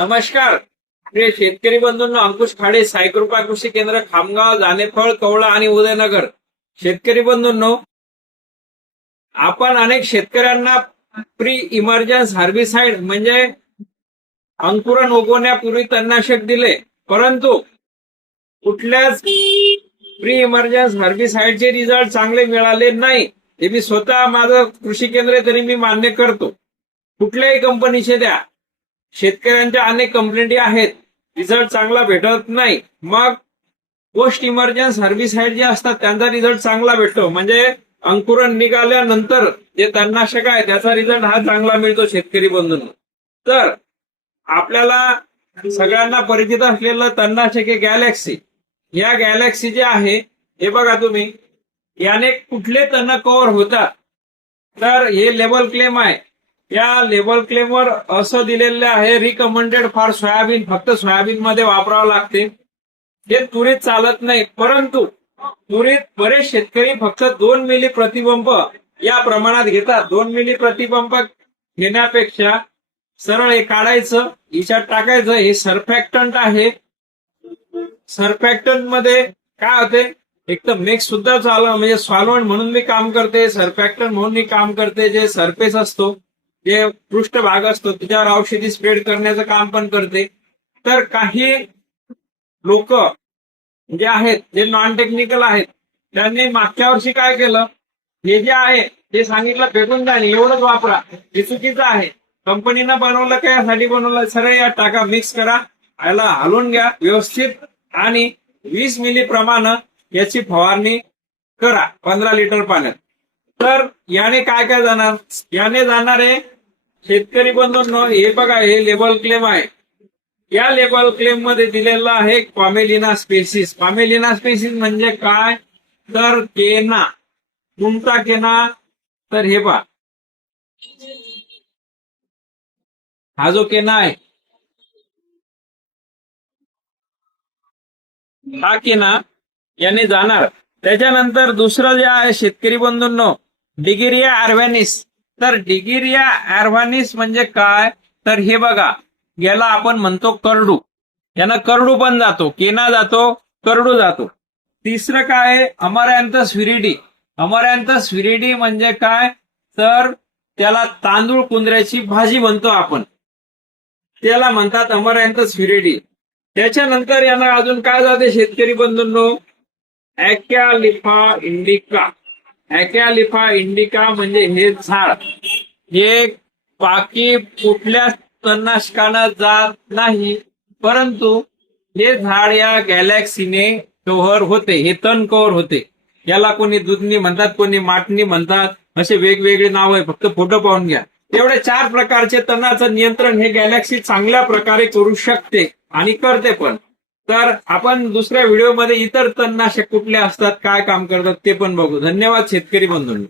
नमस्कार प्रिय शेतकरी बंधूंनो, अंकुश खाडे, साईकृपा कृषी केंद्र, खामगाव, जानेफळ, कवळा आणि उदयनगर. शेतकरी बंधूंनो, आपण अनेक शेतकऱ्यांना प्री इमर्जन्स हार्बिसाइड म्हणजे अंकुरण उगवण्यापूर्वी तणनाशक दिले, परंतु कुठल्याच प्री इमर्जन्स हार्बिसाइडचे रिझल्ट चांगले मिळाले नाही. हे मी स्वतः माझं कृषी केंद्र तरी मी मान्य करतो. कुठल्याही कंपनीचे द्या, शेतकऱ्यांच्या अनेक कंप्लेंटी आहेत, रिझल्ट चांगला भेटत नाही. मग पोस्ट इमर्जन्स हार्बिसाइड जे असतात त्यांचा रिझल्ट चांगला भेटतो. म्हणजे अंकुरण निघाल्यानंतर जे तणनाशक आहे त्याचा रिझल्ट हा चांगला मिळतो शेतकरी बंधूंनो. तर आपल्याला सगळ्यांना परिचित असलेलं तणनाशक आहे गॅलेक्सी. या गॅलेक्सी जे आहे हे बघा तुम्ही, याने कुठले तण कव्हर होतात, तर हे लेबल क्लेम आहे. या लेबल क्लेमवर असं दिलेलं आहे, रिकमेंडेड फॉर सोयाबीन, फक्त सोयाबीन मध्ये वापरावं लागते. हे तुरीत चालत नाही, परंतु तुरीत बरेच शेतकरी फक्त 2 मिली प्रतिबंब या प्रमाणात घेतात. 2 मिली प्रतिबंब घेण्यापेक्षा सरळ हे काढायचं, हिच्यात टाकायचं. हे सर्फॅक्टंट आहे. सर्फॅक्टंट मध्ये काय होते, एक तर मिक्स सुद्धा चालू म्हणजे सॉल्व्हंट म्हणून मी काम करते, सर्फॅक्टंट म्हणून मी काम करते. जे सरफेस असतो, जे पृष्ठभाग असतो, त्याच्यावर औषधी स्प्रेड करण्याचं काम पण करते. तर काही लोक जे आहेत, जे नॉन टेक्निकल आहेत, त्यांनी मागच्या वर्षी काय केलं, हे जे आहे ते सांगितलं फेकून द्या, एवढंच वापरा. हे चुकीचं आहे. कंपनीनं बनवलं काय, यासाठी बनवलं, सरळ या टाका, मिक्स करा, याला हलवून घ्या व्यवस्थित आणि 20 मिली प्रमाणे याची फवारणी करा 15 लिटर पाण्यात. तर याने काय काय जाणार, याने जाणारे शेतकरी बंधूंनो, हे बघा, हे लेबल क्लेम आहे. या लेबल क्लेम मध्ये दिलेलं आहे कॉमेलिना स्पेसिस. कॉमेलिना स्पेसिस म्हणजे काय, तर केना, कोणता केना, तर हे पहा, हा जो केना आहे, हा केना याने जाणार. त्याच्यानंतर दुसरं जे आहे शेतकरी बंधूंनो, डिगिरिया ॲर्व्हॅनिस. तर डिगिरिया ॲर्व्हॅनिस म्हणजे काय, तर हे बघा, याला आपण म्हणतो करडू. यानं करडू पण जातो, केना जातो, करडू जातो. तिसरं काय आहे, अमरॅन्थस व्हिरिडी. अमरॅन्थस व्हिरिडी म्हणजे काय, तर त्याला तांदूळ कुंदऱ्याची भाजी म्हणतो आपण, त्याला म्हणतात अमरॅन्थस व्हिरिडी. त्याच्यानंतर यांना अजून काय जाते शेतकरी बंधूंनो, ॲक्यालिफा इंडिका. ॲक्यालिफा इंडिका म्हणजे हे झाड, हे बाकी कुठल्या तणनाशकानं जात नाही, परंतु हे झाड या गॅलेक्सीने कव्हर होते. हे तण कव्हर होते. याला कोणी दुधनी म्हणतात, कोणी माटणी म्हणतात, असे वेगवेगळे नाव आहे, फक्त फोटो पाहून घ्या. एवढे 4 प्रकारचे तणाचं नियंत्रण हे गॅलेक्सी चांगल्या प्रकारे करू शकते आणि करते पण. तर आपण दुसऱ्या व्हिडिओमध्ये इतर तणनाशक कुठले असतात, काय काम करतात ते पण बघू. धन्यवाद शेतकरी बंधूंनो.